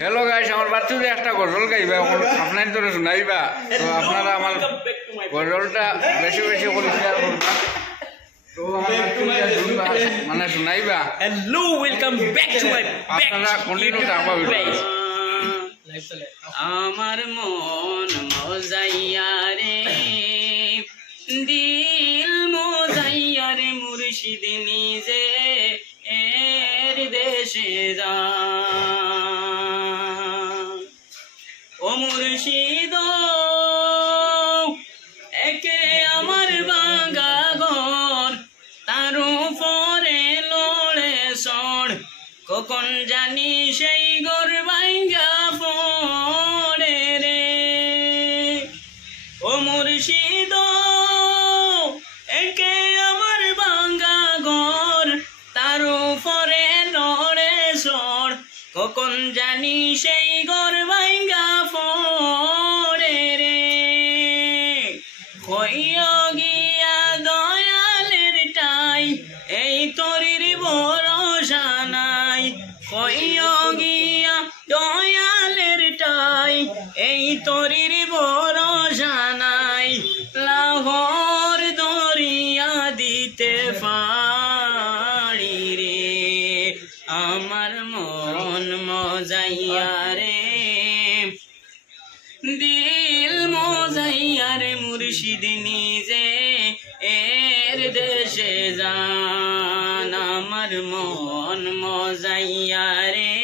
Hello guys, আমার বাচ্চুরে একটা গজল গাইবা, আপনার তোরে শোনাইবা। তো আপনারা আমার গজলটা বেশি বেশি করে শেয়ার করবা। তো মানে শোনাইবা। Hello, welcome back to my আপনারা কন্টিনিউ থাকবা ভিডিও। আমার মন মজাইয়া রে, দিল মজাইয়া রে, মুর্শিদ নিজে এর দেশে যা। ও মুর্শিদ একে আমার বাঙ্গা ঘর, তার উপরে লড়ে সড়, কখন জানি সেই ঘর ভাঙ্গা পড়ে রে। ও মুর্শিদ একে আমার বাঙ্গা ঘর, তার উপরে লড়ে সড়, কখন জানি সেই ঘর ভাঙ্গা পড়ে রে। হইয়া গিয়া দয়ালের টাই, এই তরির ভরসা নাই। হইয়া গিয়া দয়ালের টাই, এই তরির ভরসা নাই। লাহোর দরিয়া দিতে পারি রে, আমার মন মজাইয়া রে, দিল মজাইয়া রে, মুর্শিদ নিজে এর দেশে যান। আমার মন মজাইয়া রে,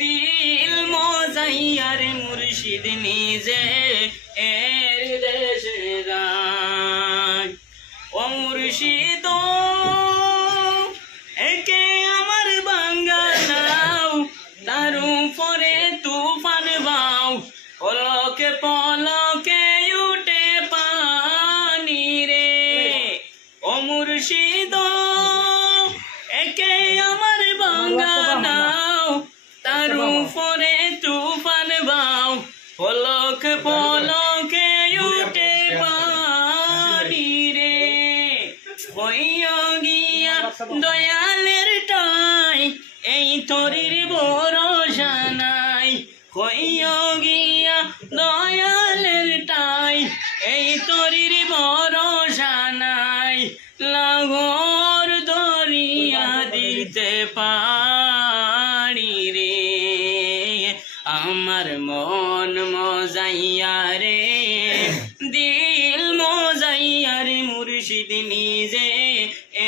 দিল মজাইয়া রে, মুর্শিদ নিজে এর দেশে যান। ও মুর্শিদ একে আমার বাঙ্গা নাও, তার উপরে তুফান বাও, পলকে পলকে উঠে পানি রে। ও মুর্শিদ একে আমার বাঙ্গা নাও, তার উপরে তুফান বাও, পলকে পলকে উঠে পানি রে। হইয়া গিয়া দয়ালের টাই, এই তরির ভরসা নাই। হইয়া গিয়া দয়ালের টাই, এই তরির ভরসা নাই। লাহোর দরিয়া দিতে পারি রে, আমার মন মজাইয়া রে, দিল মজাইয়া রে, মুর্শিদ নিজে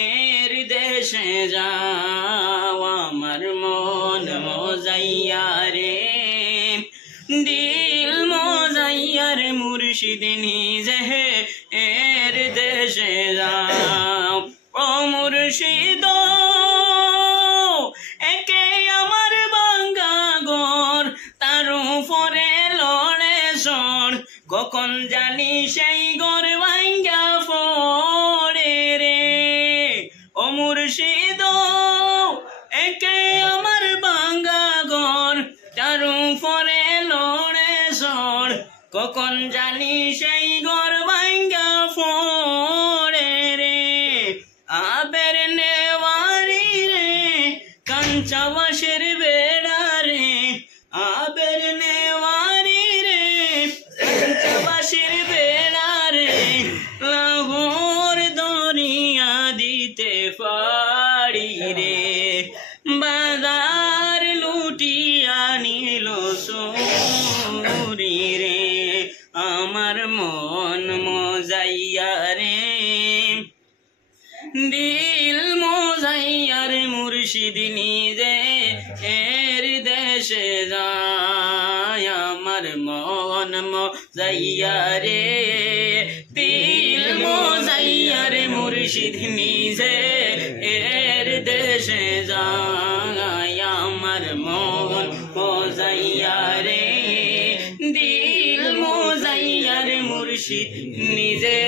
এর দেশে যাও। আমার মন মজাইয়া রে, দিল মজাইয়া রে, মুর্শিদ নিজে এর দেশে যাও। ও মুর্শিদ একে আমার বাঙ্গা ঘর, তার উপরে লড়ে সড়, কখন জানি সেই ঘর ভাঙ্গা পড়ে রে। ও মুর্শিদ একে আমার বাঙ্গা ঘর, তার উপরে লড়ে সড়, কখন জানি সেই ঘর ভাঙ্গা পড়ে রে। আবের নেওয়ারি রে, কাঞ্চাবাসের বেড়া রে, আবের নেওয়ারি রে, কাঞ্চাবাসের বেড়া রে। লাহোর দরিয়া দিতে পারি রে, বাজার লুটিয়া নিল চুরি রে। আমার মন মজাইয়া রে, দিল মজাইয়া রে, মুর্শিদ নিজে এর দেশে যায়। আমার মন মজাইয়া রে, দিল মজাইয়া রে, মুর্শিদ নিজে এর দেশে যায়। আমার মন মজাইয়া রে, দিল মজাইয়া রে, মুর্শিদ নিজে